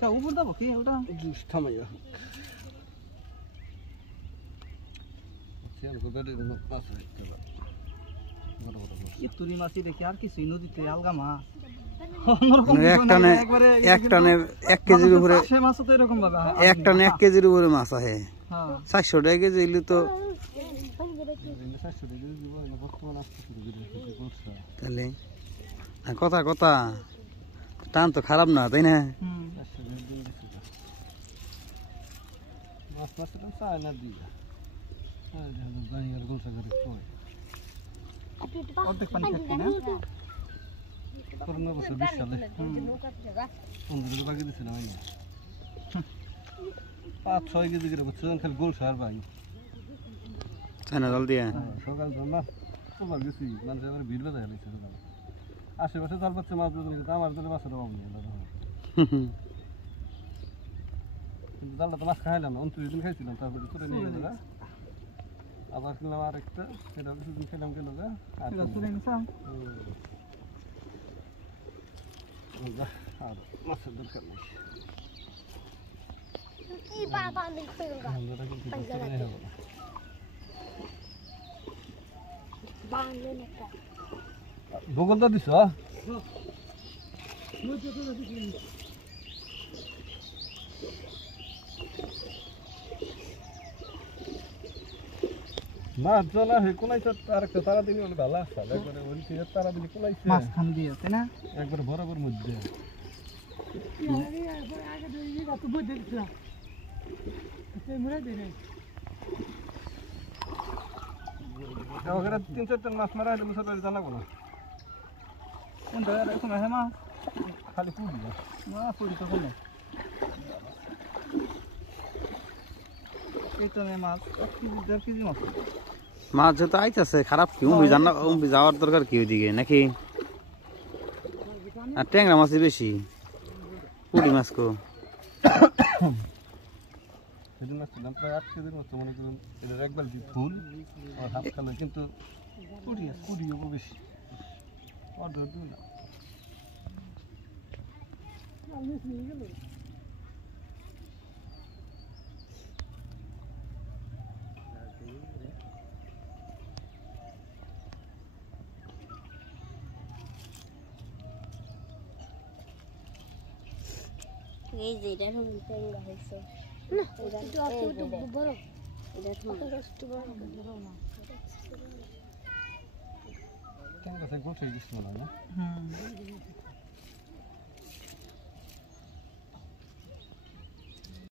তা উপর দাও কি ওটা জুস থামাইয়া চেয়ার করে বেড়ে মাছ হইতে পারে কি তুরি মাছি দেখি আর কিছুই নদীতে আলগা মাছ এক টানে 1 কেজির উপরে মাছ তো এরকম ভাবে এক টানে 1 কেজির উপরে মাছ আছে 400 টাকা কেজি ইলু তো তাহলে কথা কথা টান তো খারাপ না তাই না মাছ মাছ চায় না দিয়া অর্ধেক পানি থাকতে না করোনা বছর 20 সালে 15 বাকি দিছিলাম আমি 5-6 কেজি করে বুঝছেন খালি গোল সার ভাই চায়না জল দিয়ে সকাল ধরলাম সবার গেছি মানুষ এবার ভিড় বেঁধে গেছে সকাল আশেপাশে জাল পাচ্ছে মাছ ধরে কিন্তু আমার ধরে মাছের অভাব নেই কিন্তু জালটা তো মাছ খাইলাম না 29 দিন খাইছিলাম তারপরে চলে নিয়ে গেল আবার কিনলাম আরেকটা সেটা কিছুদিন খেলাম গেল আর মাছের দরকার নেই ভূগোল তো দিছ মাছ জলা হয়ে কোনাইছে আরেকটা তারা দিলে অনেক ভালো আসছে একবারে ওই তারা দিলে কোনাইছে মাছ খান দিয়ে তাই না একবারে বরাবর মধ্যে ওখানে 3-4 টন মাছ মারা হলে মুসলমান জানাবো না কোনটা এরকম আছে মাছ খালি পুরি না পুরি তো হলো এই তো মাছ 1 কেজি 1.5 কেজি মাছ মাছ যত আইতাছে খারাপ কি যাওয়ার দরকার কি ওইদিকে নাকি আর ট্যাংরা মাছই বেশি পুরি মাছ কো সেদিন মাছ ছিলাম প্রায় 8 কেজির মতো মনে করুন এদের একবার ফুল আর হাফ কালো কিন্তু পুরিও বেশি অর্ডার দিও না এই যে এটা এখন ট্যাংরা হইছে না এটা তো বড় এটা তো বড় না ট্যাংরা সে গোল হয়ে গেছিল না